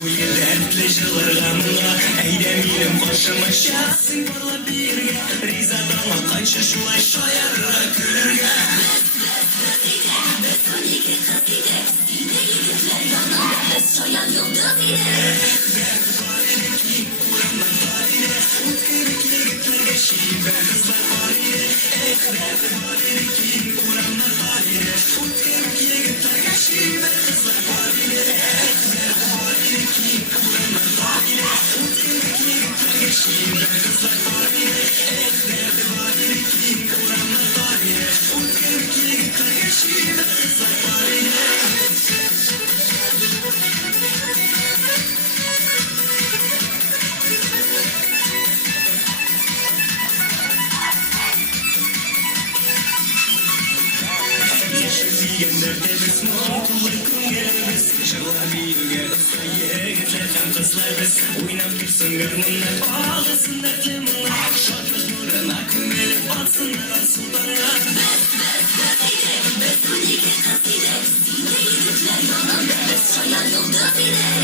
Dertle жылырғаныңа әйдемейім қошыма шақсың бала бірге риза дала қанша шулай шаярға күлерге Biz 12 kız idik, yine yigitler yanında biz şayan yıldız idik. Dert var idi ki uğramdan var idi Utkırık yigitlerge şive kızlar var idi Dert var idi ki uğramdan var idi Utkırık yigitlerge şive kızlar var idi Dert var idi ki uğramdan var idi Utkırık yigitlerge şive kızlar var idi Dert var idi ki uğramdan var idi Utkırık yigitlerge şive kızlar var idi Yeşilliğinlerde biz mutlu günlerimiz Çılar birge ıslaya gizlerden kızlar biz Oynap dursun gönlümler bağlasın dertli bunlar Şarkı nuruna kümelip batsınlar asıldanlar Biz 12 kız idik, yine yigitler yanında biz şayan yıldız idik.